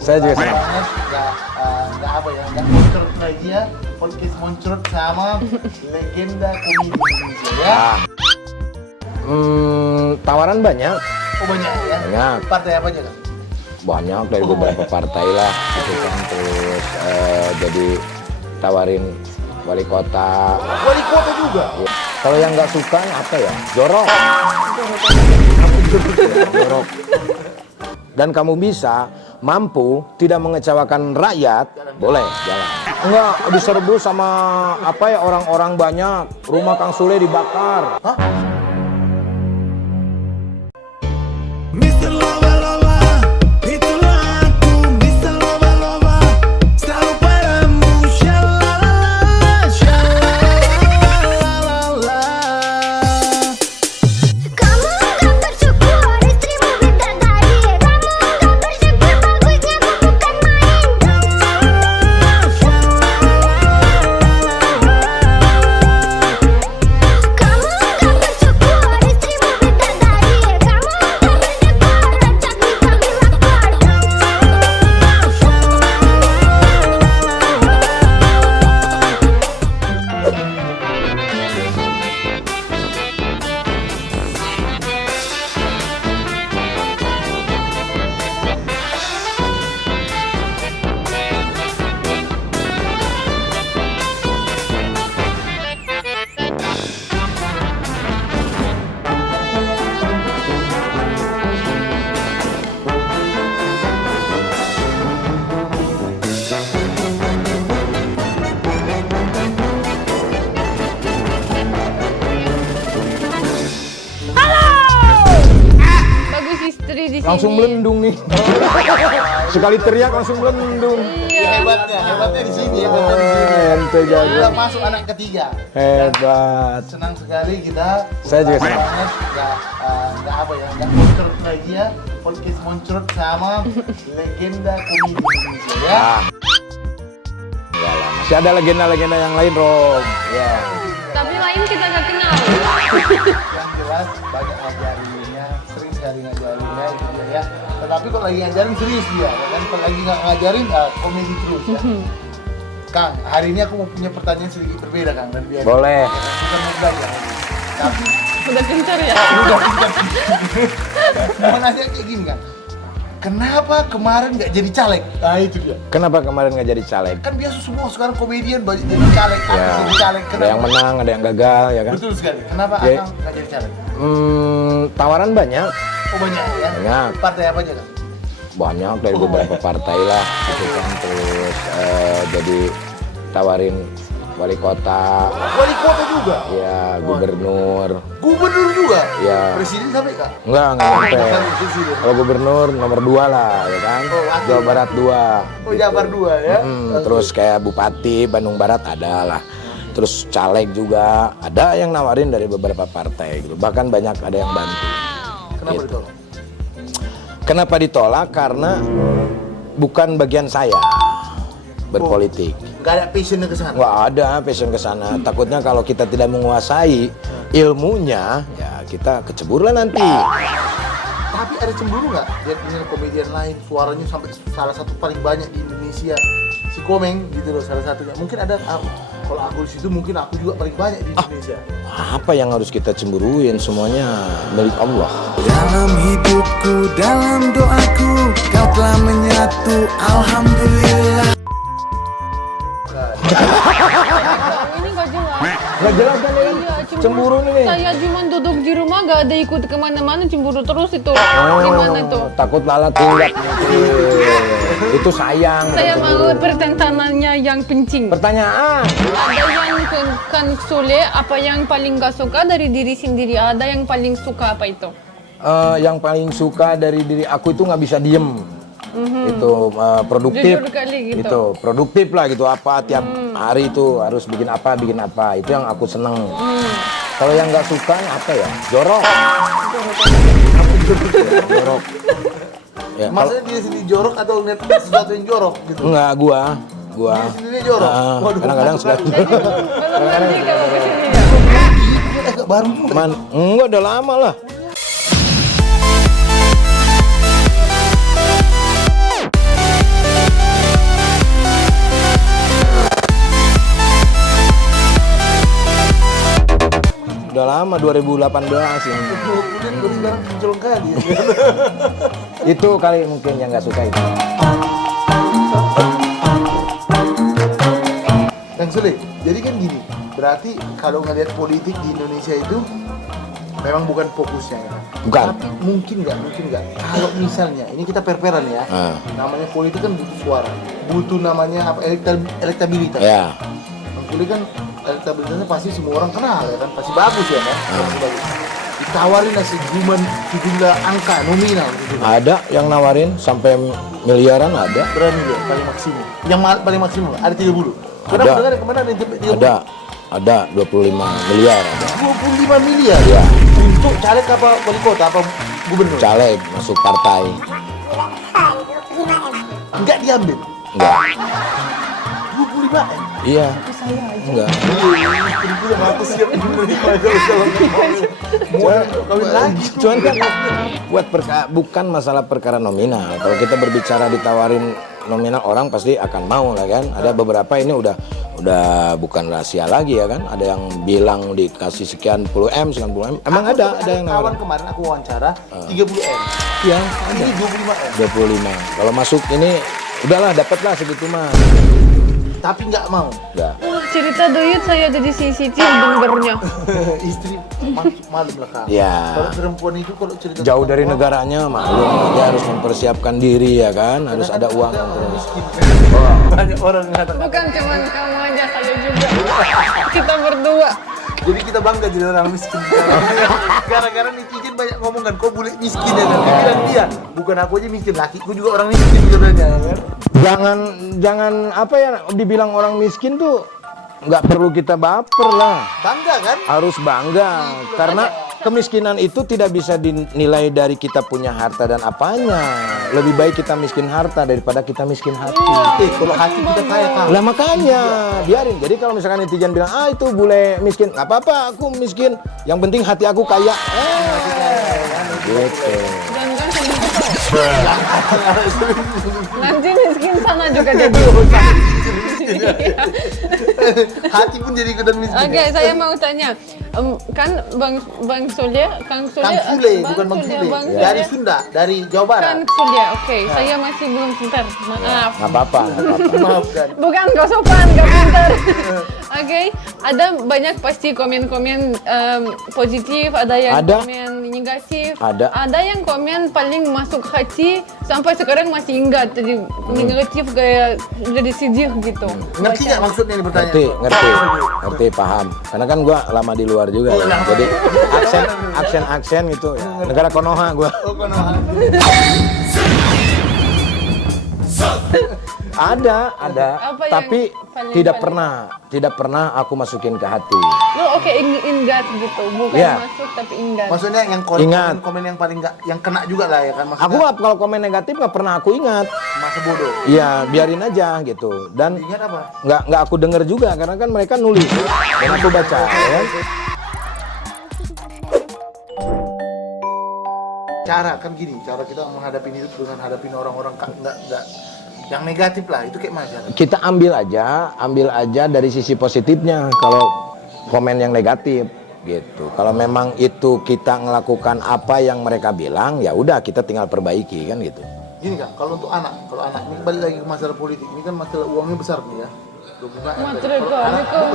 Saya juga senang. Nggak moncrot lagi ya, podcast moncrot sama legenda komedi Indonesia ya. Tawaran banyak, Oh banyak ya? Banyak. Partai apa aja kan? banyak dari beberapa partai lah, gitu kan. Terus jadi tawarin wali kota. Wali kota juga? Kalau yang nggak suka apa ya? Jorok. Jorok. Dan kamu bisa mampu tidak mengecewakan rakyat, boleh jalan. Enggak diserbu sama apa ya orang-orang banyak. Rumah Kang Sule dibakar. Hah? Mr. Lova Lova, itulah aku, Mr. Lova Lova, selalu padamu, shalala, shalala. Kamu gak bersyukur, istrimu bidadari. Kamu gak bersyukur, bagusnya kau bukan main. Kamu gak bersyukur, istrimu bidadari. Kamu gak bersyukur, acak dikami Bagus istri di sini. Langsung melendung nih. Sekali teriak langsung melendung. Ya, hebatnya di sini, hebatnya di sini. Ente jago. Sudah masuk anak ketiga. Hebat. Senang sekali kita. Saya juga senang. Nggak moncrot lagi ya, podcast moncrot sama legenda komedi Indonesia ya. Enggak lah, masih ada legenda-legenda yang lain, Rom. Ya. Tapi lain kita gak kenal. Yang jelas banyak ngajarinnya, sering sekali ngajarinnya itu dia ya. Tetapi kalau lagi ngajarin serius dia, ya kan? Kalau lagi nggak ngajarin komedi terus ya. Kang, hari ini aku mau punya pertanyaan sedikit berbeda Kang dari biasa. Boleh. Bukan mau belajar. Tapi Udah kencar ya? udah mau nanya kayak gini Kang. Kenapa kemarin nggak jadi caleg? Nah itu dia. Kenapa kemarin nggak jadi caleg? Kan biasa semua sekarang komedian banyak jadi caleg, Ya, jadi caleg. ada yang menang, ada yang gagal, ya kan? Betul sekali. Kenapa Ya. Akang nggak jadi caleg? Tawaran banyak, Oh banyak ya? Banyak. Partai apa aja Kang? banyak dari beberapa partai lah, gitu kan. Terus jadi tawarin wali kota, Wali kota juga? ya gubernur. Gubernur juga? Ya. Presiden sampai kak? Enggak nyampe. Sampai presiden. Kalau gubernur nomor 2 lah, ya kan? Oh, wakil. Jawa Barat 2. Oh Jabar 2 ya? Terus kayak bupati Bandung Barat ada lah. Terus caleg juga ada yang nawarin dari beberapa partai gitu. Bahkan banyak ada yang bantu. Kenapa Gitu. ditolak? Kenapa ditolak? Karena bukan bagian saya berpolitik. Gak ada passionnya ke sana? Nggak ada passion ke sana. Takutnya kalau kita tidak menguasai ilmunya, ya kita kecebur lah nanti. Tapi ada cemburu nggak? Lihat ini komedian lain, suaranya sampai salah satu paling banyak di Indonesia. Si Komeng gitu loh salah satunya. Mungkin ada, kalau aku di situ mungkin aku juga paling banyak di Indonesia. Apa yang harus kita cemburuin? Semuanya milik Allah. Dalam hidupku, dalam doaku, kau telah menyatu, alhamdulillah. Ini gak jelas. Nggak jelas kan ya? Iya, Cemburu nih. Saya cuma duduk di rumah gak ada ikut kemana-mana, cemburu terus itu. Gimana itu? Takut lalat tindak. Itu sayang. Saya mau cemburu. pertentangannya yang penting. Pertanyaan. Ada yang kan Sule, apa yang paling gak suka dari diri sendiri? Ada yang paling suka apa itu? Yang paling suka dari diri aku itu nggak bisa diem. Itu produktif. Jujur kali gitu. Itu produktif lah gitu. Apa tiap hari itu harus bikin apa. Itu yang aku seneng. Kalau yang nggak suka apa ya? Jorok. Jorok. Ya, Maksudnya dia sendiri jorok atau ngeliat sesuatu yang jorok gitu? enggak gua. Dia sendiri jorok? Waduh, Kadang-kadang suka. Belum ngerti kamu kesini ya? agak baru juga. Enggak udah lama lah. lama 2018 ini. Kemudian gue sekarang muncul kali. Itu kali mungkin yang nggak suka itu. Kang Sule, jadi kan gini, berarti kalau ngelihat politik di Indonesia itu memang bukan fokusnya ya. Bukan. Tapi mungkin nggak. Kalau misalnya ini kita perperan ya, namanya politik kan butuh suara, butuh namanya apa elektabilitas. Ya. Kang Sule kan elektabilitasnya pasti semua orang kenal ya kan, pasti bagus ya kan. Pasti bagus. Ditawarin lah sejumlah angka nominal gitu. Ada yang nawarin sampai miliaran ada. Berani ya paling maksimum. Yang paling maksimum ada 30. Karena Ada. dengar kemana ada yang sampai 30. Ada 25 miliar ada. 25 miliar Ya. untuk caleg apa wali kota apa gubernur? Caleg masuk partai. Enggak diambil. Enggak. 25 M. Iya. Enggak. Aku siap menerima kalau kawin lagi. Cuman kan bukan masalah perkara nominal. Kalau kita berbicara ditawarin nominal, orang pasti akan mau lah kan. Ada beberapa ini udah bukan rahasia lagi ya kan. Ada yang bilang dikasih sekian puluh M, sekian puluh M. Emang ada yang kawan nawarin. kemarin aku wawancara 30 M. Iya, Ini 25 M. 25. Kalau masuk ini udahlah dapatlah segitu mah. Tapi nggak mau. Enggak. Cerita duit saya jadi sensitif dengernya. Istri malu lah Kang. Ya. Kalau perempuan itu kalau cerita Jauh tentang dari uang, negaranya maklum, dia harus mempersiapkan diri ya kan, harus ada uang. kita orang miskin. Banyak orang mengatakan. Bukan cuma kamu aja, saya juga. Kita berdua. Jadi kita bangga jadi orang miskin. Gara-gara netizen banyak ngomong kan, kok bule miskin ya kan? Dia bilang dia, bukan aku aja miskin, lakiku juga orang miskin katanya kan. Jangan apa ya, dibilang orang miskin tuh nggak perlu kita baper lah. Bangga kan? Harus bangga karena kemiskinan itu tidak bisa dinilai dari kita punya harta dan apanya. Lebih baik kita miskin harta daripada kita miskin hati. Kalau hati kita kaya Kang. Lah makanya biarin. Jadi kalau misalkan netizen bilang itu bule miskin, nggak apa-apa, aku miskin. Yang penting hati aku kaya. Gitu. Jangan nanti miskin sana juga jadi. Hati pun jadi ikutan miskin. Oke, saya mau tanya, kan Kang Sule, Kang Sule, bukan Bang Sule. Dari Sunda, dari Jawa Barat. Kang Sule, oke, saya masih belum pintar, maaf. Nggak apa-apa. Maafkan. Bukan gak sopan, gak pintar. Oke, ada banyak pasti komen-komen positif, ada yang Ada. komen negatif. Ada. Ada yang komen paling masuk hati sampai sekarang masih ingat. Jadi negatif kayak jadi sedih gitu. Ngerti nggak maksudnya ini pertanyaan? Ngerti, paham. Karena kan gua lama di luar juga, ya. Jadi aksen gitu. Ya. Negara Konoha gua. Oh, Konoha. Ada, Apa yang tapi paling- tidak pernah aku masukin ke hati. Oh, oke, ingat gitu, bukan Iya. masuk tapi ingat. Maksudnya yang Ingat. komen yang paling nggak, yang kena juga lah ya kan maksudnya. Aku kalau komen negatif nggak pernah aku ingat. Masa bodoh. Iya, biarin aja gitu. Dan Ingat apa? nggak aku denger juga karena kan mereka nulis dan aku baca, ya kan? Cara kan gini, cara kita menghadapi hidup dengan hadapin orang-orang nggak yang negatif lah, itu kayak mana? Kita ambil aja dari sisi positifnya kalau komen yang negatif gitu. Kalau memang itu kita melakukan apa yang mereka bilang, ya udah kita tinggal perbaiki kan gitu. Gini Kang, kalau anak ini balik lagi ke masalah politik, ini kan masalah uangnya besar nih ya. 25 M. Matre Kalau kau, anak- kau.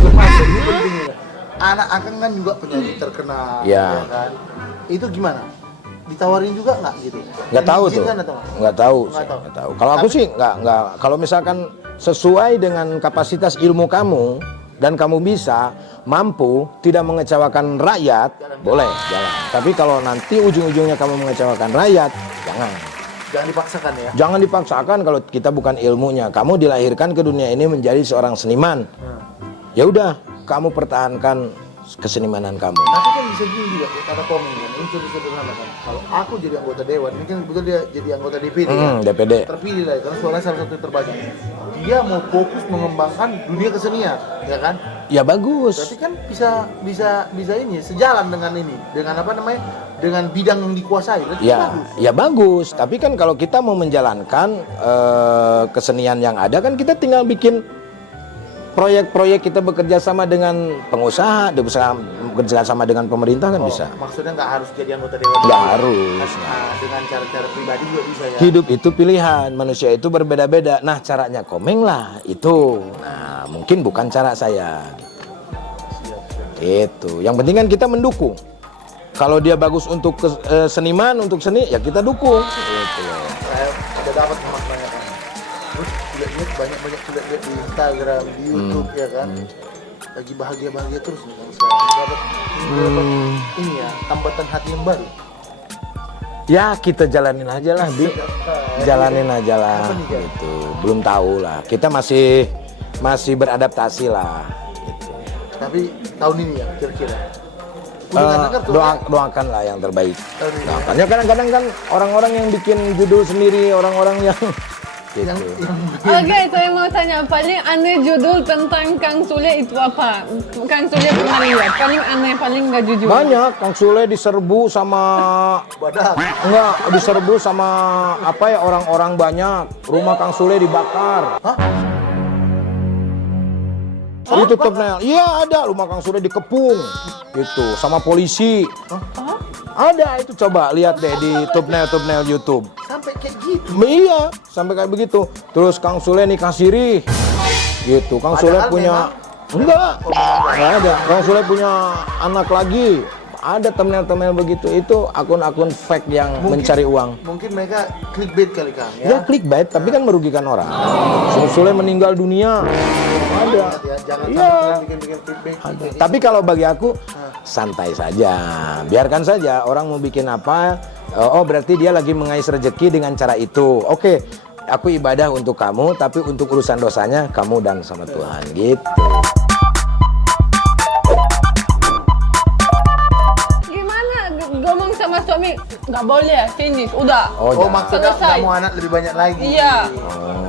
belum masuk, ini pentingnya. Anak Akang kan juga penyanyi terkenal, Ya. ya kan? Itu gimana? Ditawarin juga nggak gitu? Nggak tahu tuh, Diizinkan atau nggak? nggak tahu, Nggak tahu. nggak tahu. Kalau aku sih nggak. Kalau misalkan sesuai dengan kapasitas ilmu kamu dan kamu bisa mampu tidak mengecewakan rakyat, boleh jalan. Tapi kalau nanti ujung-ujungnya kamu mengecewakan rakyat, jangan. Jangan dipaksakan ya. Jangan dipaksakan kalau kita bukan ilmunya. Kamu dilahirkan ke dunia ini menjadi seorang seniman. Ya udah, kamu pertahankan kesenimanan kamu. Tapi kan bisa gini juga, kata komen kan, ini bisa sederhana kan. Kalau aku jadi anggota dewan, ini kan betul dia jadi anggota DPD kan? DPD. Terpilih lah, karena suaranya salah satu yang terbanyak. Dia mau fokus mengembangkan dunia kesenian, ya kan? Ya bagus. Berarti kan bisa ini sejalan dengan ini, dengan apa namanya, dengan bidang yang dikuasai. Berarti Ya, bagus. ya bagus. Tapi kan kalau kita mau menjalankan kesenian yang ada kan kita tinggal bikin proyek-proyek kita bekerja sama dengan pengusaha, bekerja sama dengan pemerintah kan bisa. Maksudnya nggak harus jadi anggota dewan. Nggak harus. Dengan cara-cara pribadi juga bisa ya. Hidup itu pilihan, manusia itu berbeda-beda. Nah, caranya Komeng lah itu. Nah, mungkin bukan cara saya. Itu. Yang penting kan kita mendukung. Kalau dia bagus untuk seniman, untuk seni, ya kita dukung. Gitu. Saya ada dapat maknanya kan. Terus lihat banyak lihat di Instagram, di YouTube ya kan. Lagi bahagia terus nih kan. Saya dapat ini ya, tambatan hati yang baru. Ya kita jalanin aja lah, Bi. Jalanin aja lah. Apa nih, Kak? Gitu. Belum tahu lah. Kita masih beradaptasi lah. Gitu. Tapi tahun ini ya kira-kira. Udah dengar tuh, kan? Doakan lah yang terbaik. Tahun ini. Doakannya kadang-kadang kan orang-orang yang bikin judul sendiri, orang-orang yang gitu. Oke, saya mau tanya, paling aneh judul tentang Kang Sule itu apa? Kang Sule pernah lihat, paling aneh, paling nggak jujur. Banyak, Kang Sule diserbu sama Badak. enggak diserbu sama apa ya orang-orang banyak. Rumah Kang Sule dibakar. Hah? Itu thumbnail. Iya ada, rumah Kang Sule dikepung. Gitu, sama polisi. Ada itu, coba lihat deh di thumbnail YouTube. Sampai kayak gitu. Iya, sampai kayak begitu. Terus Kang Sule nikah siri. Gitu, Kang Sule Padahal punya enggak ada. Kang Sule punya anak lagi. Ada thumbnail begitu. Itu akun-akun fake yang mencari uang. Mungkin mereka clickbait kali Kang Ya ya. clickbait, tapi kan merugikan orang. Kang Sule meninggal dunia. Ada. Ya, jangan Iya. sampai bikin clickbait. Ada. Tapi kalau bagi aku santai saja, biarkan saja orang mau bikin apa. Oh berarti dia lagi mengais rezeki dengan cara itu. Oke, aku ibadah untuk kamu, tapi untuk urusan dosanya kamu dan sama Tuhan gitu. Gimana ngomong sama suami, nggak boleh, finish, udah. Oh jangan. maksudnya Selesai. nggak mau anak lebih banyak lagi. Iya.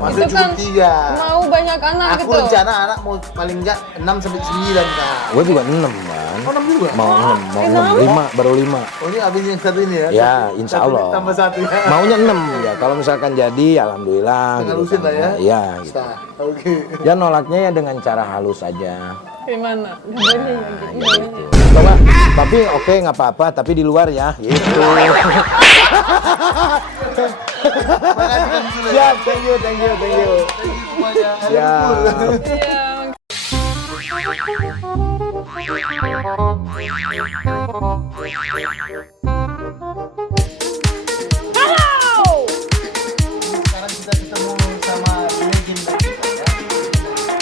Maksudnya Itu kan cukup 3. mau banyak anak Aku gitu. rencana anak mau paling enggak 6 sampai 9 Kak. Gue juga 6 kan. Oh 6 juga? Mau 6, mau 6, 5, baru 5. Oh ini habis yang satu ini ya? Ya, insya Satu Allah. Tambah 1 ya? Maunya 6 ya. Kalau misalkan jadi, alhamdulillah. Dengan gitu lusin kan. lah ya? Iya. Gitu. Bisa. Oke. Ya nolaknya ya dengan cara halus aja. Gimana? Nggak boleh ya, nggak boleh. Coba, tapi oke nggak apa-apa, tapi di luar ya. Gitu. Makasih Kang Sule. Siap, thank you. Thank you semuanya. Ya. Iya. Halo! Sekarang kita ketemu sama legenda kita ya.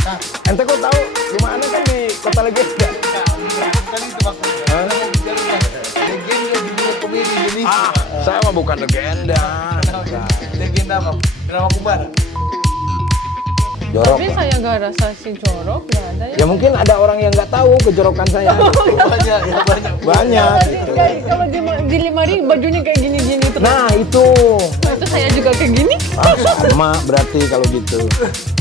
Nah, Ente kok tahu rumah Anda kan di Kota Legenda? kali itu maksudnya. Kita mau bicara legenda di dunia komedi Indonesia. Saya mah bukan legenda. Legenda apa? Drama kumbara. Jorok. Tapi saya nggak rasa si jorok, nggak ada ya. Ya mungkin ada orang yang nggak tahu kejorokan saya. Banyak ya banyak. Banyak. Gitu. Kalau di lemari bajunya kayak gini-gini terus. Nah itu. Nah, itu saya juga kayak gini. Sama berarti kalau gitu.